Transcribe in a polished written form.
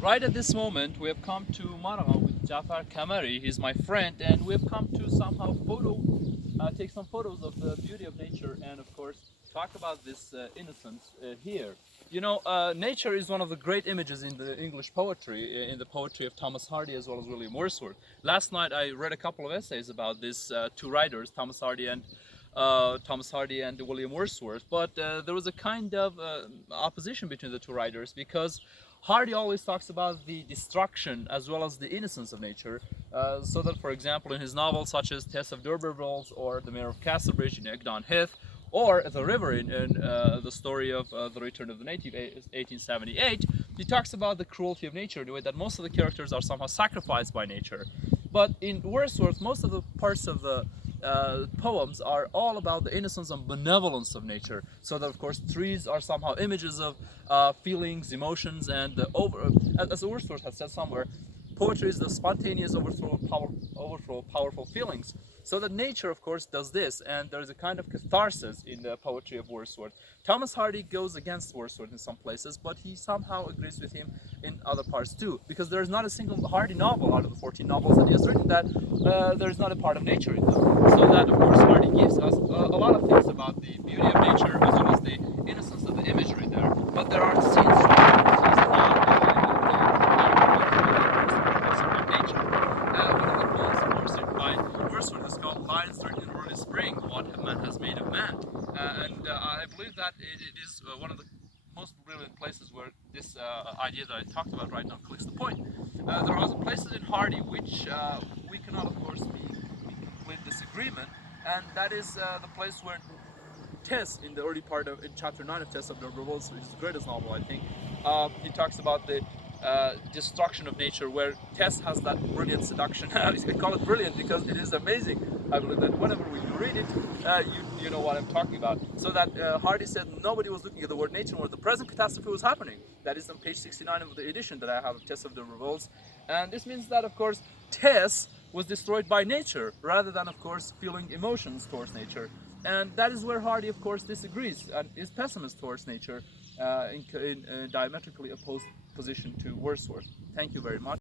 Right at this moment, we have come to Malaga with Jafar Kamari. He's my friend, and we have come to somehow take some photos of the beauty of nature, and of course, talk about this innocence here. You know, nature is one of the great images in the English poetry, in the poetry of Thomas Hardy as well as William Wordsworth. Last night, I read a couple of essays about these two writers, Thomas Hardy and William Wordsworth, but there was a kind of opposition between the two writers because Hardy always talks about the destruction as well as the innocence of nature, so that, for example, in his novels such as Tess of D'Urbervilles or The Mayor of Castlebridge in Egdon Heath, or The River in the story of The Return of the Native, 1878, he talks about the cruelty of nature, the way that most of the characters are somehow sacrificed by nature. But in Wordsworth, most of the parts of the poems are all about the innocence and benevolence of nature. So that, of course, trees are somehow images of feelings, emotions, and as Wordsworth has said somewhere, poetry is the spontaneous overthrow of powerful feelings. So that nature, of course, does this, and there is a kind of catharsis in the poetry of Wordsworth. Thomas Hardy goes against Wordsworth in some places, but he somehow agrees with him in other parts too, because there is not a single Hardy novel out of the 14 novels that he has written that there is not a part of nature in them. So that, of course, Hardy gives us a lot of things about the beauty of nature as well as the innocence of the imagery there. But there are scenes Wordsworth is called Lines Written in Early Spring, What Man Has Made of Man. I believe that it is one of the most brilliant places where this idea that I talked about right now clicks the point. There are places in Hardy which we cannot, of course, be in complete disagreement, and that is the place where Tess, in the early part of in chapter 9 of Tess of D'Urbervilles, which is the greatest novel, I think, he talks about the destruction of nature, where Tess has that brilliant seduction. I call it brilliant because it is amazing. I believe that whenever we read it, you know what I'm talking about. So that Hardy said nobody was looking at the word nature where the present catastrophe was happening. That is on page 69 of the edition that I have of Tess of D'Urbervilles. And this means that, of course, Tess was destroyed by nature rather than, of course, feeling emotions towards nature. And that is where Hardy, of course, disagrees and is pessimist towards nature in a diametrically opposed position to Wordsworth. Thank you very much.